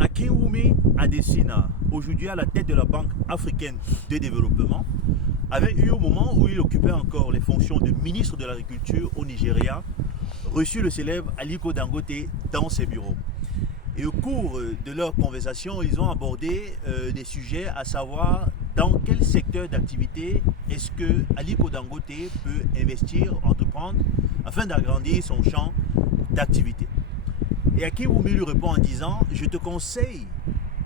Akinwumi Adesina, aujourd'hui à la tête de la Banque africaine de développement, avait eu au moment où il occupait encore les fonctions de ministre de l'Agriculture au Nigeria, reçu le célèbre Aliko Dangote dans ses bureaux. Et au cours de leur conversation, ils ont abordé des sujets, à savoir dans quel secteur d'activité est-ce que Aliko Dangote peut investir, entreprendre, afin d'agrandir son champ d'activité. Et Akinwumi lui répond en disant: je te conseille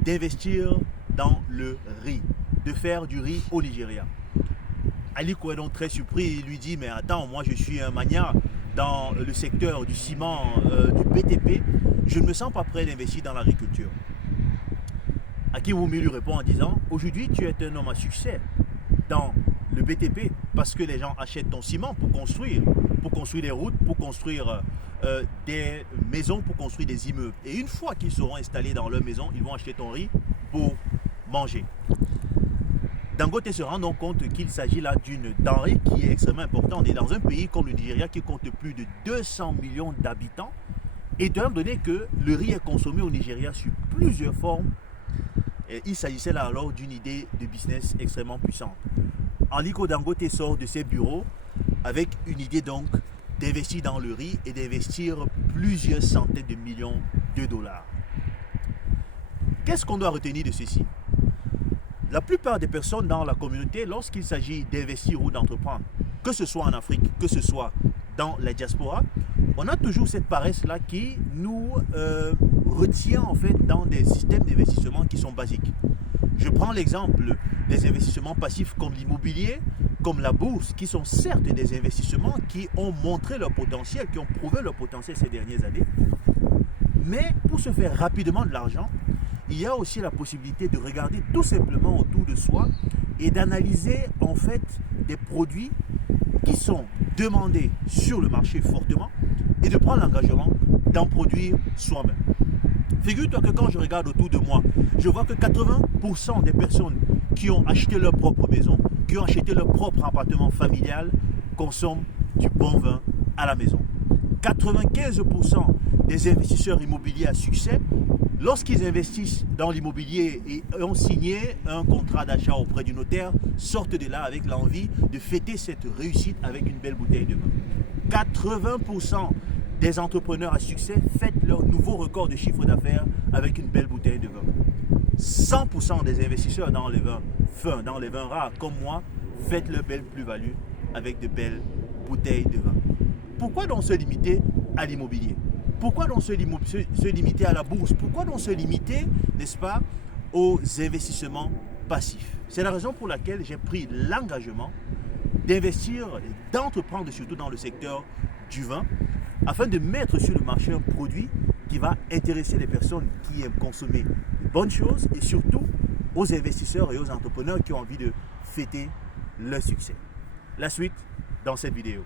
d'investir dans le riz, de faire du riz au Nigeria. Aliko est donc très surpris, il lui dit: mais attends, moi je suis un magnat dans le secteur du ciment, du BTP, je ne me sens pas prêt d'investir dans l'agriculture. Akinwumi lui répond en disant: aujourd'hui tu es un homme à succès dans le BTP parce que les gens achètent ton ciment pour construire des routes, pour construire des maisons, pour construire des immeubles. Et une fois qu'ils seront installés dans leur maison, ils vont acheter ton riz pour manger. Dangote se rend donc compte qu'il s'agit là d'une denrée qui est extrêmement importante. Et dans un pays comme le Nigeria qui compte plus de 200 millions d'habitants, étant donné que le riz est consommé au Nigeria sous plusieurs formes, il s'agissait là alors d'une idée de business extrêmement puissante. Aliko Dangote sort de ses bureaux avec une idée donc d'investir dans le riz et d'investir plusieurs centaines de millions de dollars. Qu'est-ce qu'on doit retenir de ceci? La plupart des personnes dans la communauté, lorsqu'il s'agit d'investir ou d'entreprendre, que ce soit en Afrique, que ce soit dans la diaspora, on a toujours cette paresse-là qui nous retient en fait dans des systèmes d'investissement qui sont basiques. Je prends l'exemple des investissements passifs comme l'immobilier, comme la bourse, qui sont certes des investissements qui ont montré leur potentiel, qui ont prouvé leur potentiel ces dernières années. Mais pour se faire rapidement de l'argent, il y a aussi la possibilité de regarder tout simplement autour de soi et d'analyser en fait des produits qui sont demandés sur le marché fortement et de prendre l'engagement d'en produire soi-même. Figure-toi que quand je regarde autour de moi, je vois que 80% des personnes qui ont acheté leur propre maison, qui ont acheté leur propre appartement familial, consomment du bon vin à la maison. 95% des investisseurs immobiliers à succès, lorsqu'ils investissent dans l'immobilier et ont signé un contrat d'achat auprès du notaire, sortent de là avec l'envie de fêter cette réussite avec une belle bouteille de vin. 80% des entrepreneurs à succès fêtent leur nouveau record de chiffre d'affaires avec une belle bouteille de vin. 100% des investisseurs dans les vins fins, dans les vins rares comme moi, fêtent leur belle plus-value avec de belles bouteilles de vin. Pourquoi donc se limiter à l'immobilier? Pourquoi donc se limiter à la bourse? Pourquoi donc se limiter, n'est-ce pas, aux investissements passifs? C'est la raison pour laquelle j'ai pris l'engagement d'investir, d'entreprendre surtout dans le secteur du vin, afin de mettre sur le marché un produit qui va intéresser les personnes qui aiment consommer de bonnes choses et surtout aux investisseurs et aux entrepreneurs qui ont envie de fêter leur succès. La suite dans cette vidéo.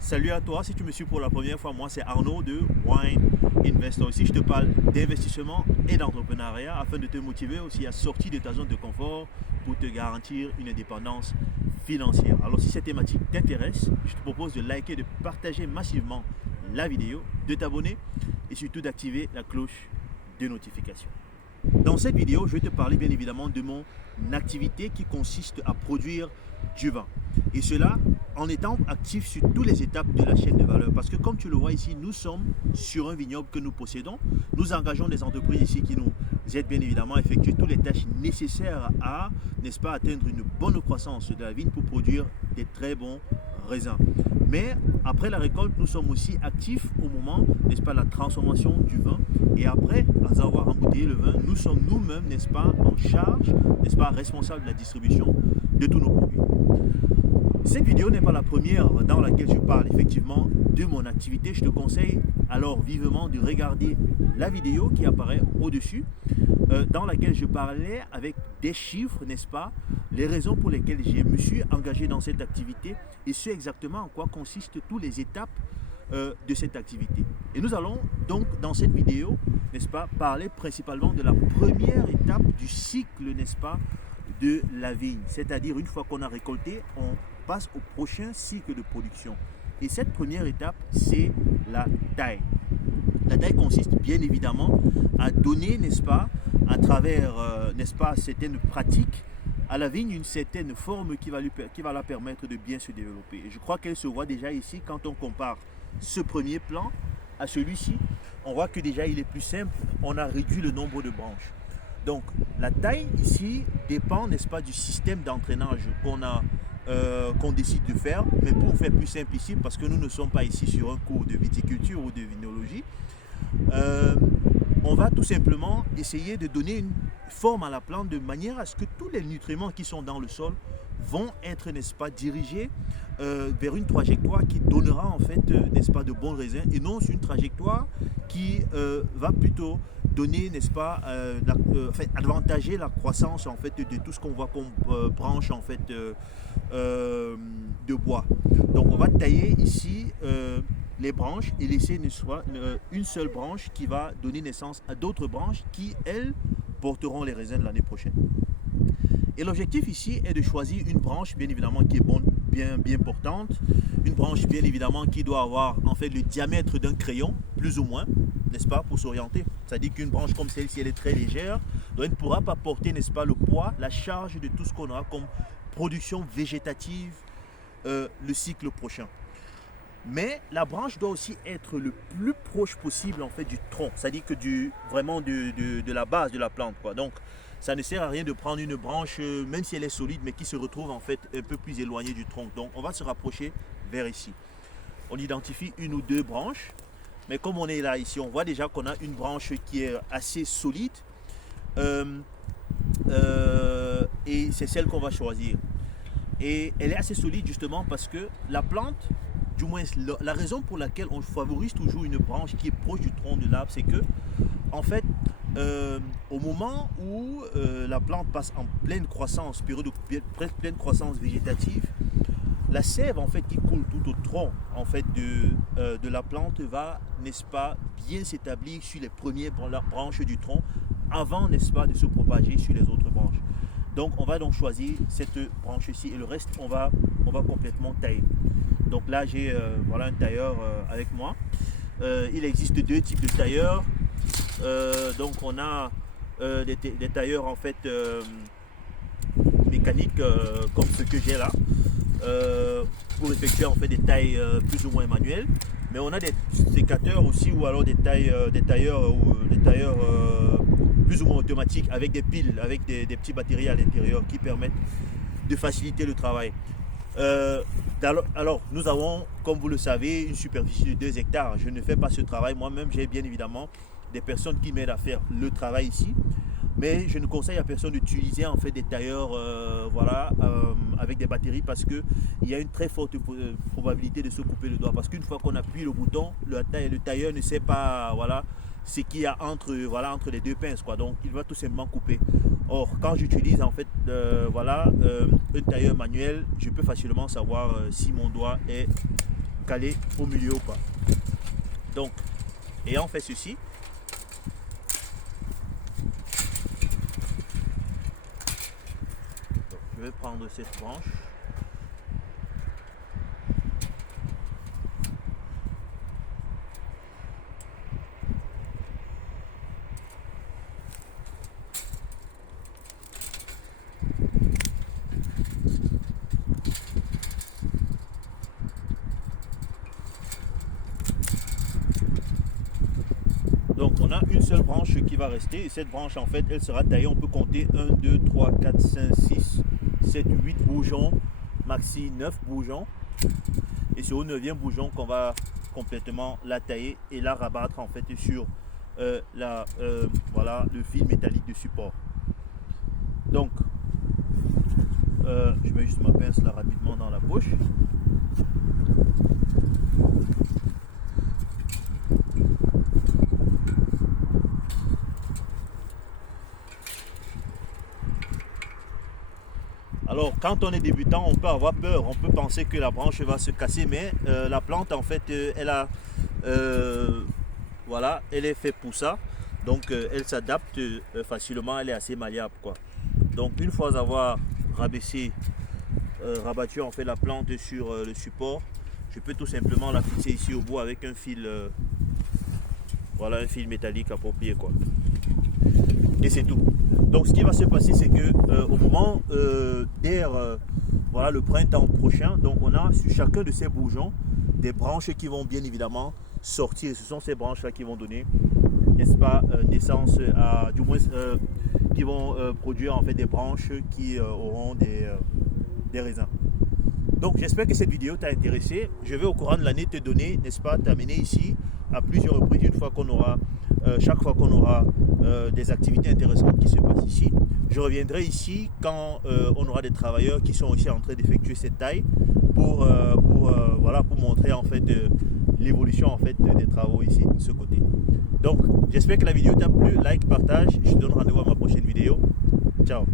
Salut à toi, si tu me suis pour la première fois, moi c'est Arnaud de Wine Investor. Ici je te parle d'investissement et d'entrepreneuriat afin de te motiver aussi à sortir de ta zone de confort pour te garantir une indépendance financière. Alors si cette thématique t'intéresse, je te propose de liker, de partager massivement la vidéo, de t'abonner et surtout d'activer la cloche de notification. Dans cette vidéo, je vais te parler bien évidemment de mon activité qui consiste à produire du vin. Et cela en étant actif sur toutes les étapes de la chaîne de valeur. Parce que comme tu le vois ici, nous sommes sur un vignoble que nous possédons. Nous engageons des entreprises ici qui nous aident bien évidemment à effectuer toutes les tâches nécessaires à, n'est-ce pas, atteindre une bonne croissance de la vigne pour produire des très bons raisins. Mais après la récolte, nous sommes aussi actifs au moment, n'est-ce pas, la transformation du vin. Et après avoir embouteillé le vin, nous sommes nous-mêmes, n'est-ce pas, en charge, n'est-ce pas, responsables de la distribution de tous nos produits. Cette vidéo n'est pas la première dans laquelle je parle effectivement de mon activité. Je te conseille alors vivement de regarder la vidéo qui apparaît au-dessus, dans laquelle je parlais avec des chiffres, n'est-ce pas, les raisons pour lesquelles je me suis engagé dans cette activité et ce exactement en quoi consistent toutes les étapes de cette activité. Et nous allons donc dans cette vidéo, n'est-ce pas, parler principalement de la première étape du cycle, n'est-ce pas, de la vigne. C'est-à-dire une fois qu'on a récolté, on passe au prochain cycle de production. Et cette première étape, c'est la taille. La taille consiste bien évidemment à donner, n'est-ce pas, à travers, n'est-ce pas, certaines pratiques à la vigne une certaine forme qui va la permettre de bien se développer. Et je crois qu'elle se voit déjà ici quand on compare ce premier plan à celui-ci. On voit que déjà il est plus simple, on a réduit le nombre de branches. Donc la taille ici dépend, n'est-ce pas, du système d'entraînage qu'on décide de faire. Mais pour faire plus simple ici, parce que nous ne sommes pas ici sur un cours de viticulture ou de vinologie, on va tout simplement essayer de donner une forme à la plante de manière à ce que tous les nutriments qui sont dans le sol vont être, n'est-ce pas, dirigés vers une trajectoire qui donnera en fait, n'est-ce pas, de bons raisins, et non une trajectoire qui va plutôt donner, n'est-ce pas, enfin, avantager la croissance en fait de tout ce qu'on voit comme branche en fait de bois. Donc on va tailler ici les branches et laisser une seule branche qui va donner naissance à d'autres branches qui, elles, porteront les raisins de l'année prochaine. Et l'objectif ici est de choisir une branche, bien évidemment, qui est bien portante, une branche, bien évidemment, qui doit avoir en fait le diamètre d'un crayon, plus ou moins, n'est-ce pas, pour s'orienter. C'est-à-dire qu'une branche comme celle-ci, elle est très légère, donc elle ne pourra pas porter, n'est-ce pas, le poids, la charge de tout ce qu'on aura comme production végétative le cycle prochain. Mais la branche doit aussi être le plus proche possible en fait du tronc, c'est-à-dire que vraiment de la base de la plante, quoi. Donc ça ne sert à rien de prendre une branche, même si elle est solide, mais qui se retrouve en fait un peu plus éloignée du tronc. Donc on va se rapprocher vers ici. On identifie une ou deux branches, mais comme on est là ici, on voit déjà qu'on a une branche qui est assez solide, et c'est celle qu'on va choisir. Et elle est assez solide justement parce que la plante, du moins la raison pour laquelle on favorise toujours une branche qui est proche du tronc de l'arbre, c'est que en fait au moment où la plante passe en pleine croissance, période de pleine croissance végétative, la sève en fait qui coule tout au tronc en fait de la plante va, n'est-ce pas, bien s'établir sur les premières branches du tronc avant, n'est-ce pas, de se propager sur les autres branches. Donc on va donc choisir cette branche-ci et le reste on va complètement tailler. Donc là j'ai voilà un tailleur avec moi. Il existe deux types de tailleurs. Donc on a des tailleurs en fait mécaniques comme ce que j'ai là pour effectuer en fait des tailles plus ou moins manuelles. Mais on a des sécateurs aussi ou alors des tailleurs plus ou moins automatiques avec des piles, avec des petites batteries à l'intérieur qui permettent de faciliter le travail. Alors, nous avons, comme vous le savez, une superficie de 2 hectares. Je ne fais pas ce travail moi-même. J'ai bien évidemment des personnes qui m'aident à faire le travail ici. Mais je ne conseille à personne d'utiliser en fait des tailleurs avec des batteries parce qu'il y a une très forte probabilité de se couper le doigt. Parce qu'une fois qu'on appuie le bouton, le tailleur ne sait pas ce qu'il y a entre les deux pinces, quoi. Donc il va tout simplement couper. Or quand j'utilise en fait un tailleur manuel, je peux facilement savoir si mon doigt est calé au milieu ou pas. Donc ayant fait ceci, je vais prendre cette branche. Donc on a une seule branche qui va rester et cette branche en fait elle sera taillée, on peut compter 1, 2, 3, 4, 5, 6, 7, 8 bourgeons, maxi 9 bourgeons. Et c'est au 9e bourgeon qu'on va complètement la tailler et la rabattre en fait sur le fil métallique de support. Donc je mets juste ma pince là rapidement dans la poche. Alors quand on est débutant, on peut avoir peur, on peut penser que la branche va se casser, mais la plante en fait, voilà, elle est faite pour ça. Donc elle s'adapte facilement, elle est assez malléable quoi. Donc une fois avoir rabattu en fait la plante sur le support, je peux tout simplement la fixer ici au bout avec un fil, voilà, un fil métallique approprié quoi. Et c'est tout. Donc ce qui va se passer, c'est que au moment voilà, le printemps prochain, donc on a sur chacun de ces bourgeons des branches qui vont bien évidemment sortir. Ce sont ces branches là qui vont donner, n'est-ce pas, naissance à, du moins qui vont produire en fait des branches qui auront des raisins. Donc j'espère que cette vidéo t'a intéressé. Je vais au courant de l'année te donner, n'est-ce pas, t'amener ici à plusieurs reprises, une fois qu'on aura, chaque fois qu'on aura des activités intéressantes qui se passent ici. Je reviendrai ici quand on aura des travailleurs qui sont aussi en train d'effectuer cette taille pour montrer en fait l'évolution en fait des travaux ici de ce côté. Donc j'espère que la vidéo t'a plu, like, partage. Je te donne rendez-vous à ma prochaine vidéo. Ciao.